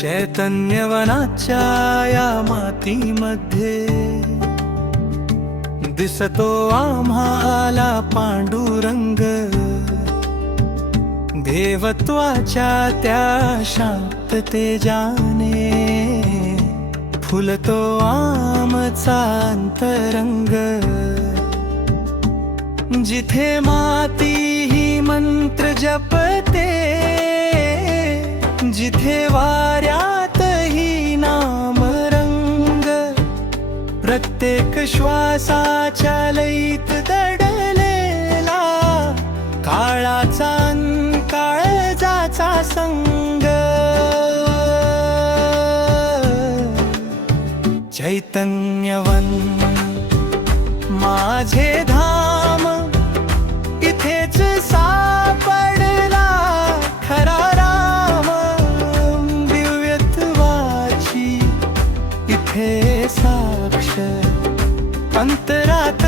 चैतन्यवनाच्या या मातीमध्ये दिसतो आम्हाला पांडुरंग, देवत्वाच्या त्या शांत तेजाने फुलतो आमचा अंतरंग। जिथे माती ही मंत्र जपते, जिथे वाऱ्यात ही नामरंग, प्रत्येक श्वासाच्या लयीत दडलेला काळाचा काळजाचा संग। चैतन्यवन माझे धाम, इथेच सापडला खरा राम। दिव्यत्वाची इथे साक्ष, अंतरात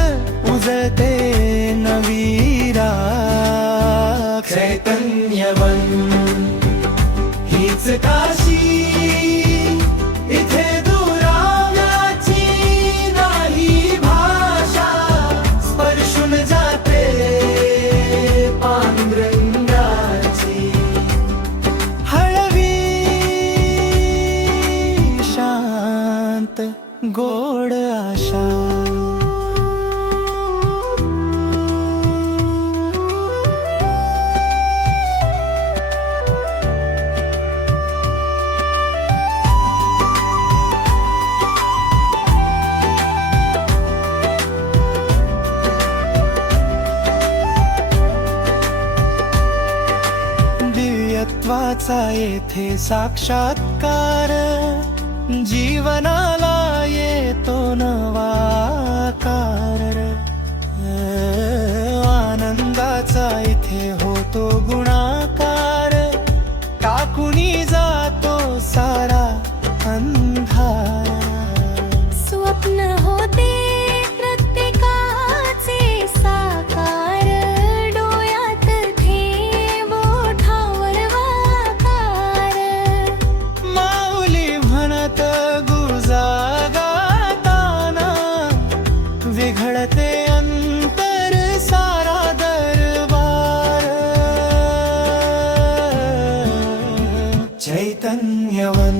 उजळते नवी राख। चैतन्यवन हीच काशी, इथे दुराव्याची नाही भाषा, स्पर्शून जाते पांडुरंगाची हळवी शांत गोड आशा। दिव्यत्वाचा येथे साक्षात्कार, जीवनाला येतो नवा आकार। आनंदाचा इथे होतो गुणाकार, टाकूनी जातो सारा अंधार। स्वप्न होते प्रत्येकाचे साकार, डोळ्यात थेंब ओठावर वाकार। माऊली म्हणत गुळजा गाताना, विघडते अंतर सारा दरबार। चैतन्यवन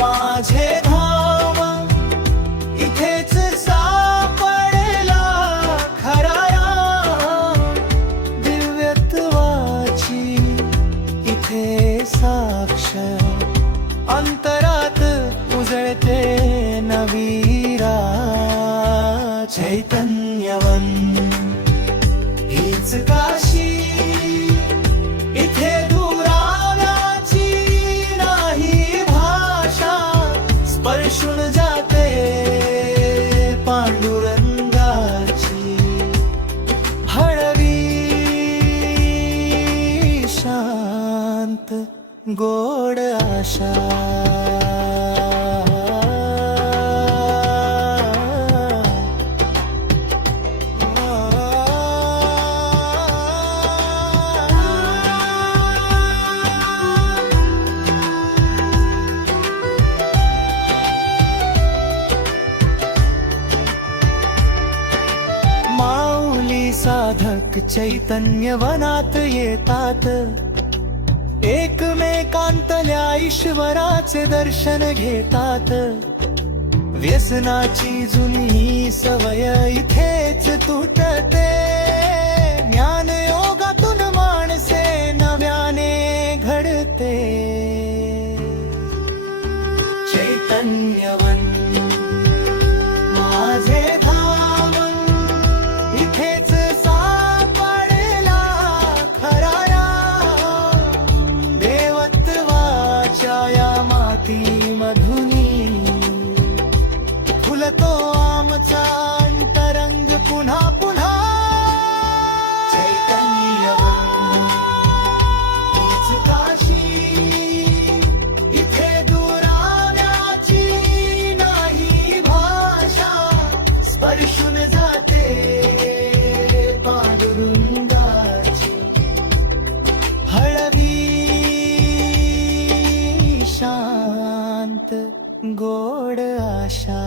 माझे धाम, इथेच सापडला खरा राम। दिव्यत्वाची इथे साक्ष, अंतरात उजळते नवी राख। चैतन्यवन हीच काशी, इथे दुराव्याची नाही भाषा, स्पर्शून जाते पांडुरंगाची हळवी शांत गोड आशा। माऊली साधक चैतन्यवनात येतात, एकमेकांतल्या ईश्वराचे दर्शन घेतात। व्यसनाची जुनी सवय इथेच तुटते, ज्ञानयोगातून माणसे नव्याने घडते। चैतन्यवन माझे धाम, इथेच सापडला खरा राम। देवत्वाच्या या मातीमधुनी फुलतो आमचा अंतरंग पुन्हा पुन्हा। शांत गोड आशा